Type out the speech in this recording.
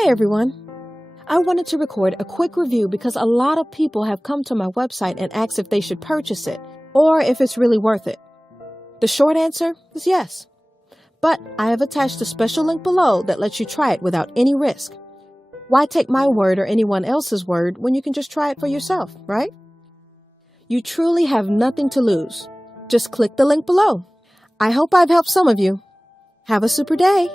Hey everyone! I wanted to record a quick review because a lot of people have come to my website and asked if they should purchase it or if it's really worth it. The short answer is yes. But I have attached a special link below that lets you try it without any risk. Why take my word or anyone else's word when you can just try it for yourself, right? You truly have nothing to lose. Just click the link below. I hope I've helped some of you. Have a super day!